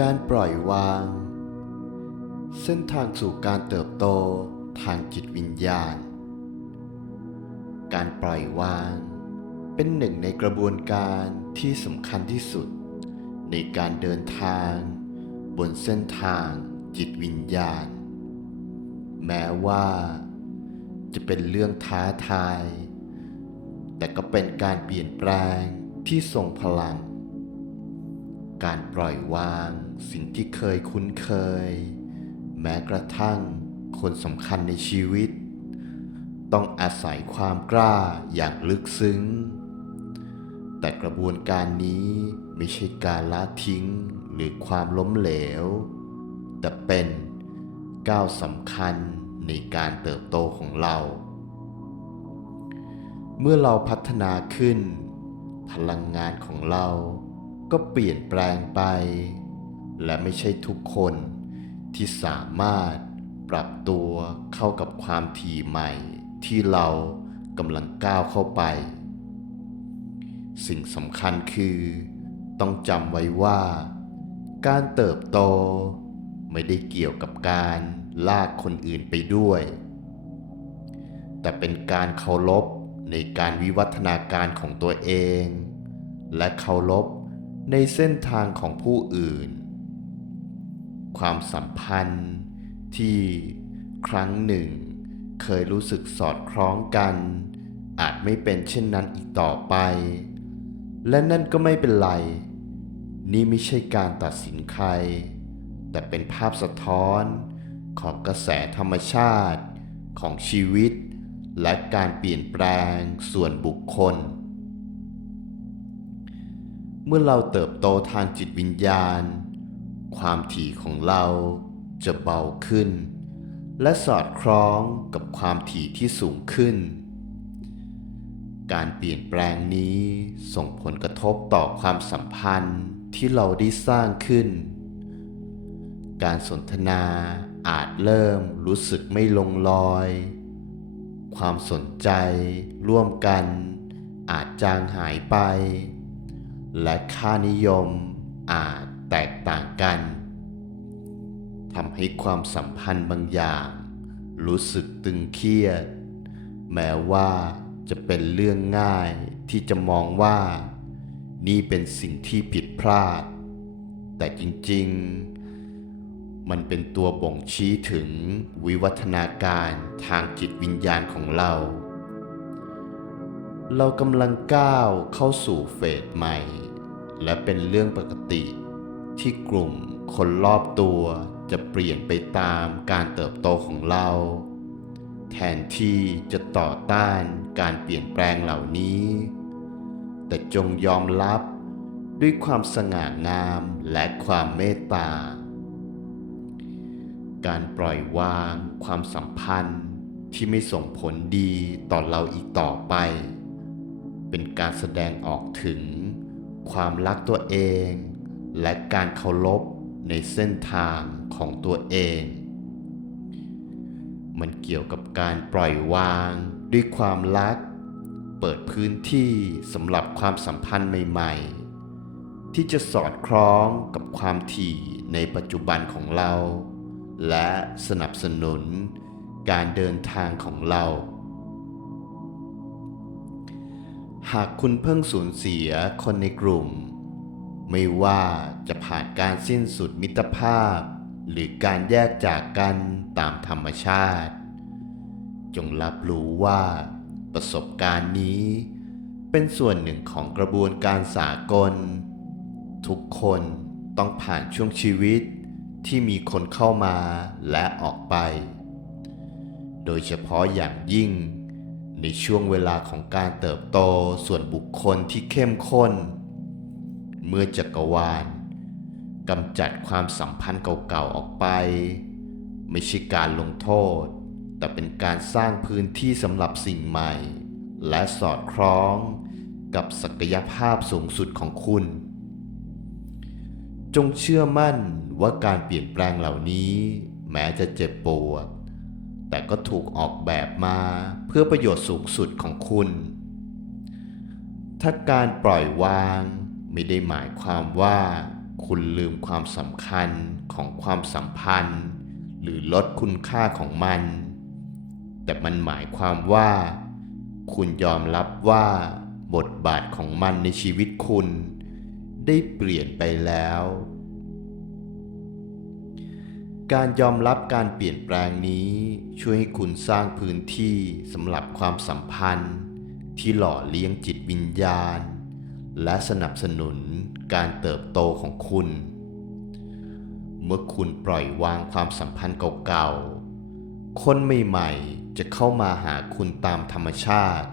การปล่อยวาง เส้นทางสู่การเติบโตทางจิตวิญญาณ การปล่อยวาง เป็นหนึ่งในกระบวนการที่สำคัญที่สุด ในการเดินทาง บนเส้นทางจิตวิญญาณ แม้ว่า จะเป็นเรื่องท้าทาย แต่ก็เป็นการเปลี่ยนแปลงที่ทรงพลัง การปล่อยวางสิ่งที่เคยคุ้นเคย แม้กระทั่งคนสำคัญในชีวิต ต้องอาศัยความกล้าอย่างลึกซึ้ง แต่กระบวนการนี้ไม่ใช่การละทิ้งหรือความล้มเหลว แต่เป็นก้าวสำคัญในการเติบโตของเรา เมื่อเราพัฒนาขึ้น พลังงานของเรา ก็เปลี่ยนแปลงไป และไม่ใช่ทุกคนที่สามารถปรับตัวเข้ากับความถี่ใหม่ ที่เรากำลังก้าวเข้าไป สิ่งสำคัญคือ ต้องจำไว้ว่า การเติบโตไม่ได้เกี่ยวกับการลากคนอื่นไปด้วย แต่เป็นการเคารพในการวิวัฒนาการของตัวเอง และเคารพ ในเส้นทางของผู้อื่น ความสัมพันธ์ ที่ครั้งหนึ่ง เคยรู้สึกสอดคล้องกัน อาจไม่เป็นเช่นนั้นอีกต่อไป และนั่นก็ไม่เป็นไร นี่ไม่ใช่การตัดสินใคร แต่เป็นภาพสะท้อนของกระแสธรรมชาติของชีวิต และการเปลี่ยนแปลงส่วนบุคคล เมื่อเราเติบโตทางจิตวิญญาณ ความถี่ของเราจะเบาขึ้น และสอดคล้องกับความถี่ที่สูงขึ้น การเปลี่ยนแปลงนี้ส่งผลกระทบต่อความสัมพันธ์ที่เราได้สร้างขึ้น การสนทนาอาจเริ่มรู้สึกไม่ลงรอย ความสนใจร่วมกันอาจจางหายไป และค่านิยมอาจแตกต่างกันทำให้ความสัมพันธ์บางอย่าง รู้สึกตึงเครียด แม้ว่าจะเป็นเรื่องง่ายที่จะมองว่า นี่เป็นสิ่งที่ผิดพลาด แต่จริงๆ มันเป็นตัวบ่งชี้ถึงวิวัฒนาการทางจิตวิญญาณของเรา เรากำลังก้าวเข้าสู่เฟสใหม่ และเป็นเรื่องปกติ ที่กลุ่มคนรอบตัวจะเปลี่ยนไปตามการเติบโตของเรา แทนที่จะต่อต้านการเปลี่ยนแปลงเหล่านี้ แต่จงยอมรับด้วยความสง่างามและความเมตตา การปล่อยวางความสัมพันธ์ที่ไม่ส่งผลดีต่อเราอีกต่อไป เป็นการแสดงออกถึง ความรักตัวเอง และการเคารพในเส้นทางของตัวเอง มันเกี่ยวกับการปล่อยวางด้วยความรัก เปิดพื้นที่สำหรับความสัมพันธ์ใหม่ ๆ ที่จะสอดคล้องกับความถี่ในปัจจุบันของเรา และสนับสนุนการเดินทางของเรา หากคุณเพิ่งสูญเสียคนในกลุ่ม ไม่ว่าจะผ่านการสิ้นสุดมิตรภาพ หรือการแยกจากกันตามธรรมชาติ จงรับรู้ว่าประสบการณ์นี้เป็นส่วนหนึ่งของกระบวนการสากล ทุกคนต้องผ่านช่วงชีวิตที่มีคนเข้ามาและออกไป โดยเฉพาะอย่างยิ่ง ในช่วงเวลาของการเติบโตส่วนบุคคลที่เข้มข้น เมื่อจักรวาลกำจัดความสัมพันธ์เก่าๆออกไป ไม่ใช่การลงโทษ แต่เป็นการสร้างพื้นที่สำหรับสิ่งใหม่ และสอดคล้องกับศักยภาพสูงสุดของคุณ จงเชื่อมั่นว่าการเปลี่ยนแปลงเหล่านี้ แม้จะเจ็บปวด แต่ก็ถูกออกแบบมาเพื่อประโยชน์สูงสุดของคุณ ถ้าการปล่อยวางไม่ได้หมายความว่า คุณลืมความสำคัญของความสัมพันธ์ หรือลดคุณค่าของมัน แต่มันหมายความว่า คุณยอมรับว่าบทบาทของมันในชีวิตคุณ ได้เปลี่ยนไปแล้ว การยอมรับการเปลี่ยนแปลงนี้ช่วยให้คุณสร้างพื้นที่สำหรับความสัมพันธ์ ที่หล่อเลี้ยงจิตวิญญาณ และสนับสนุนการเติบโตของคุณ เมื่อคุณปล่อยวางความสัมพันธ์เก่าๆ คนใหม่ๆ จะเข้ามาหาคุณตามธรรมชาติ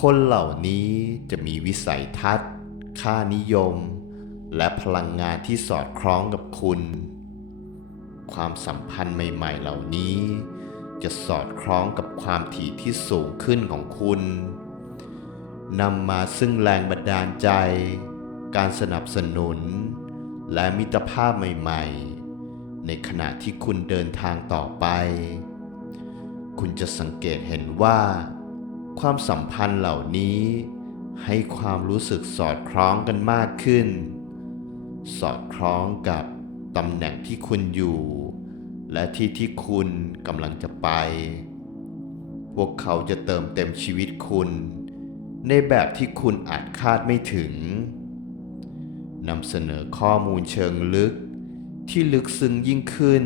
คนเหล่านี้จะมีวิสัยทัศน์ ค่านิยม และพลังงานที่สอดคล้องกับคุณ ความสัมพันธ์ใหม่ ๆ เหล่านี้ จะสอดคล้องกับความถี่ที่สูงขึ้นของคุณนำมาซึ่งแรงบันดาลใจ การสนับสนุน และมิตรภาพใหม่ ๆ ในขณะที่คุณเดินทางต่อไป คุณจะสังเกตเห็นว่า ความสัมพันธ์เหล่านี้ ให้ความรู้สึกสอดคล้องกันมากขึ้น สอดคล้องกับ ตำแหน่งที่คุณอยู่ และที่ที่คุณกำลังจะไป พวกเขาจะเติมเต็มชีวิตคุณ ในแบบที่คุณอาจคาดไม่ถึงนำเสนอข้อมูลเชิงลึกที่ลึกซึ้งยิ่งขึ้น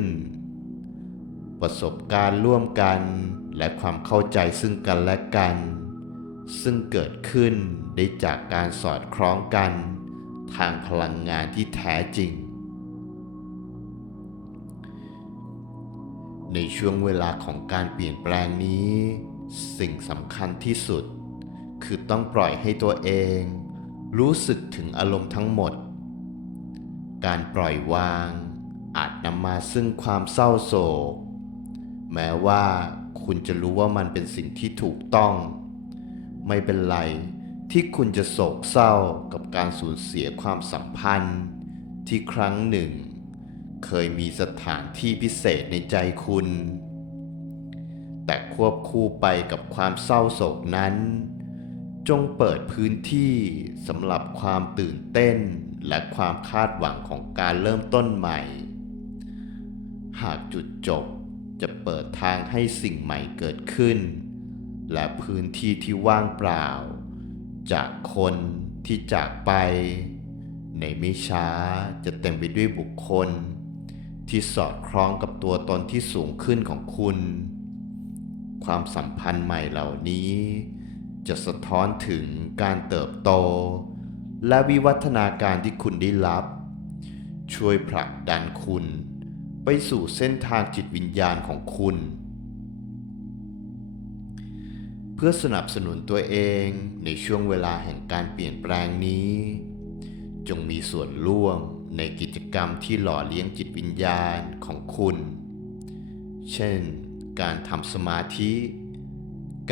ประสบการณ์ร่วมกันและความเข้าใจซึ่งกันและกัน ซึ่งเกิดขึ้นได้จากการสอดคล้องกัน ทางพลังงานที่แท้จริง ในช่วงเวลาของการเปลี่ยนแปลงนี้ สิ่งสำคัญที่สุด คือต้องปล่อยให้ตัวเอง รู้สึกถึงอารมณ์ทั้งหมด การปล่อยวาง อาจนำมาซึ่งความเศร้าโศก แม้ว่าคุณจะรู้ว่ามันเป็นสิ่งที่ถูกต้อง ไม่เป็นไรที่คุณจะโศกเศร้ากับการสูญเสียความสัมพันธ์ ที่ครั้งหนึ่ง เคยมีสถานที่พิเศษในใจคุณ แต่ควบคู่ไปกับความเศร้าโศกนั้น จงเปิดพื้นที่สำหรับความตื่นเต้นและความคาดหวังของการเริ่มต้นใหม่ หากจุดจบจะเปิดทางให้สิ่งใหม่เกิดขึ้น และพื้นที่ที่ว่างเปล่า จากคนที่จากไป ในไม่ช้าจะเต็มไปด้วยบุคคล ที่สอดคล้องกับตัวตนที่สูงขึ้นของคุณ ความสัมพันธ์ใหม่เหล่านี้ จะสะท้อนถึงการเติบโต และวิวัฒนาการที่คุณได้รับ ช่วยผลักดันคุณไปสู่เส้นทางจิตวิญญาณของคุณ เพื่อสนับสนุนตัวเองในช่วงเวลาแห่งการเปลี่ยนแปลงนี้ จงมีส่วนร่วม ในกิจกรรมที่หล่อเลี้ยงจิตวิญญาณของคุณ เช่น การทำสมาธิ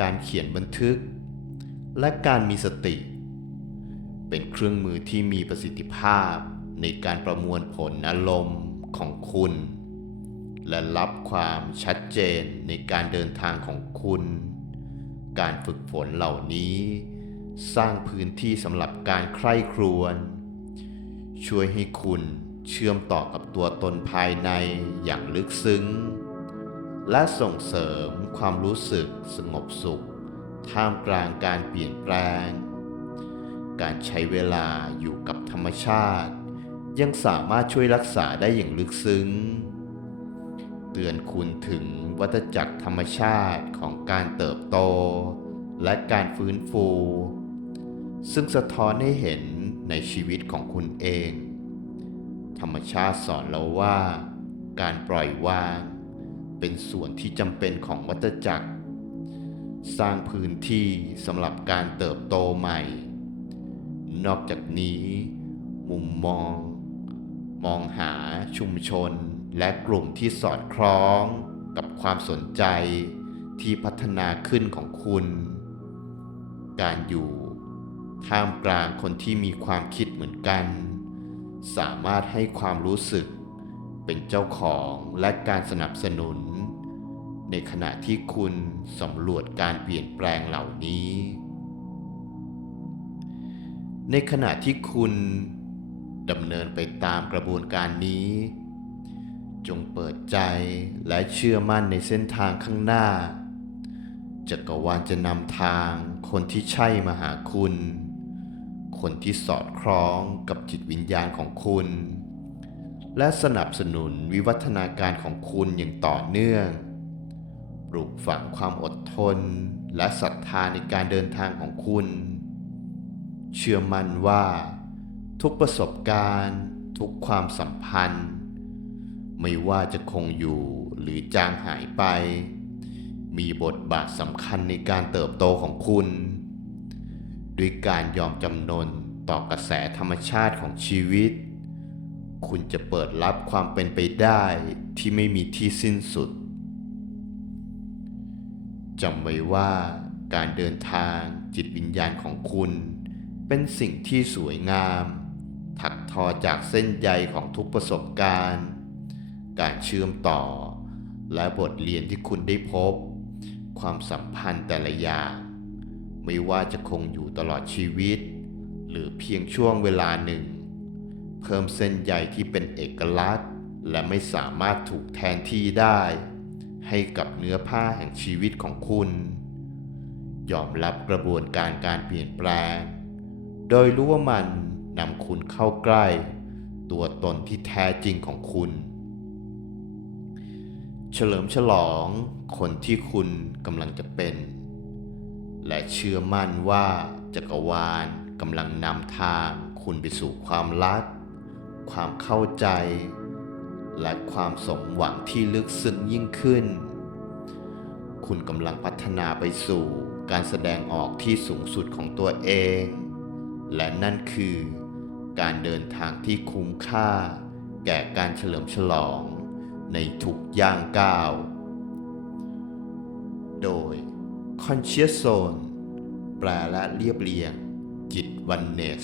การเขียนบันทึก และการมีสติ เป็นเครื่องมือที่มีประสิทธิภาพในการประมวลผลอารมณ์ของคุณ และรับความชัดเจนในการเดินทางของคุณ การฝึกฝนเหล่านี้ สร้างพื้นที่สำหรับการใคร่ครวญ ช่วยให้คุณเชื่อมต่อกับตัวตนภายในอย่างลึกซึ้ง และส่งเสริมความรู้สึกสงบสุข ท่ามกลางการเปลี่ยนแปลง การใช้เวลาอยู่กับธรรมชาติ ยังสามารถช่วยรักษาได้อย่างลึกซึ้ง เตือนคุณถึงวัฏจักรธรรมชาติของการเติบโต และการฟื้นฟู ซึ่งสะท้อนให้เห็น ในชีวิตของคุณเอง ธรรมชาติสอนเราว่า การปล่อยวาง เป็นส่วนที่จำเป็นของวัฏจักร สร้างพื้นที่สำหรับการเติบโตใหม่ นอกจากนี้ มุมมอง มองหาชุมชนและกลุ่มที่สอดคล้องกับความสนใจที่พัฒนาขึ้นของคุณ การอยู่ ท่ามกลางคนที่มีความคิดเหมือนกัน สามารถให้ความรู้สึก เป็นเจ้าของและการสนับสนุน ในขณะที่คุณสำรวจการเปลี่ยนแปลงเหล่านี้ ในขณะที่คุณดำเนินไปตามกระบวนการนี้ จงเปิดใจและเชื่อมั่นในเส้นทางข้างหน้าจักรวาลจะนำทางคนที่ใช่มาหาคุณ คนที่สอดคล้องกับจิตวิญญาณของคุณ และสนับสนุนวิวัฒนาการของคุณอย่างต่อเนื่อง ปลูกฝังความอดทนและศรัทธาในการเดินทางของคุณ เชื่อมั่นว่าทุกประสบการณ์ ทุกความสัมพันธ์ ไม่ว่าจะคงอยู่หรือจางหายไป มีบทบาทสำคัญในการเติบโตของคุณ ด้วยการยอมจำนนต่อกระแสธรรมชาติของชีวิต คุณจะเปิดรับความเป็นไปได้ที่ไม่มีที่สิ้นสุดจำไว้ว่าการเดินทางจิตวิญญาณของคุณ เป็นสิ่งที่สวยงาม ถักทอจากเส้นใยของทุกประสบการณ์ การเชื่อมต่อ และบทเรียนที่คุณได้พบ ความสัมพันธ์แต่ละอย่าง ไม่ว่าจะคงอยู่ตลอดชีวิต หรือเพียงช่วงเวลาหนึ่ง เพิ่มเส้นใยที่เป็นเอกลักษณ์ และไม่สามารถถูกแทนที่ได้ ให้กับเนื้อผ้าแห่งชีวิตของคุณ ยอมรับกระบวนการการเปลี่ยนแปลง โดยรู้ว่ามันนำคุณเข้าใกล้ ตัวตนที่แท้จริงของคุณ เฉลิมฉลองคนที่คุณกำลังจะเป็น และเชื่อมั่นว่าจักรวาลกำลังนำทางคุณไปสู่ความรัก ความเข้าใจ และความสมหวังที่ลึกซึ้งยิ่งขึ้น คุณกำลังพัฒนาไปสู่การแสดงออกที่สูงสุดของตัวเอง และนั่นคือการเดินทางที่คุ้มค่า แก่การเฉลิมฉลองในทุกย่างก้าว โดย Conscious Zone แปลและเรียบเรียงจิต oneness